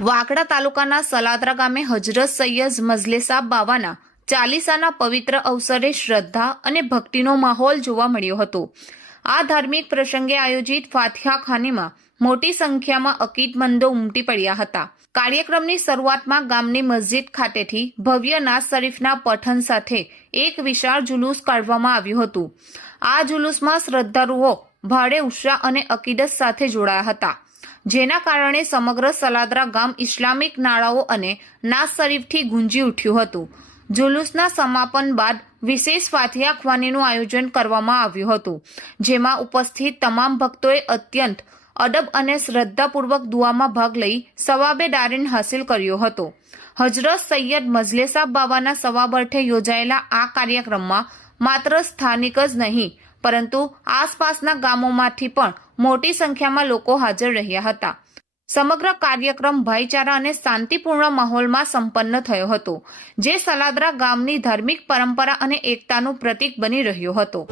કાકડા તાલુકાના સલાદરા ગામે હજરત સૈયદ મજલેસા બાવાના ચાલીસાના પવિત્ર અવસરે શ્રદ્ધા અને ભક્તિનો માહોલ જોવા મળ્યો હતો. આ ધાર્મિક પ્રસંગે આયોજિત ફાતિહા ખાનીમાં મોટી સંખ્યામાં અકીદમંદો ઉમટી પડ્યા હતા. કાર્યક્રમની શરૂઆતમાં ગામની મસ્જિદ ખાતેથી ભવ્ય નાઝ શરીફના પઠન સાથે એક વિશાળ જુલુસ કાઢવામાં આવ્યું હતું. આ જુલુસમાં શ્રદ્ધાળુઓ ભારે ઉત્સાહ અને અકીદત સાથે જોડાયા હતા. જેના કારણે સમગ્ર સલાદરા ગામ ઇસ્લામિક નાળાઓ અને નાઝ શરીફથી ગુંજી ઉઠ્યું હતું. જુલુસના સમાપન બાદ વિશેષ ફાતિહા ખવાનીનું આયોજન કરવામાં આવ્યું હતું, જેમાં ઉપસ્થિત તમામ ભક્તોએ અત્યંત અદબ અને શ્રદ્ધાપૂર્વક દુઆમાં ભાગ લઈ સવાબે દારીન હાસિલ કર્યો હતો. હજરત સૈયદ મજલેસા બાબાના સવાબર્ઠે યોજાયેલા આ કાર્યક્રમમાં માત્ર સ્થાનિક જ નહીં પરંતુ આસપાસના ગામોમાંથી પણ મોટી સંખ્યામાં લોકો હાજર રહ્યા હતા. સમગ્ર કાર્યક્રમ ભાઈચારા અને શાંતિપૂર્ણ માહોલમાં સંપન્ન થયો હતો, જે સલાદરા ગામની ધાર્મિક પરંપરા અને એકતાનું પ્રતીક બની રહ્યો હતો.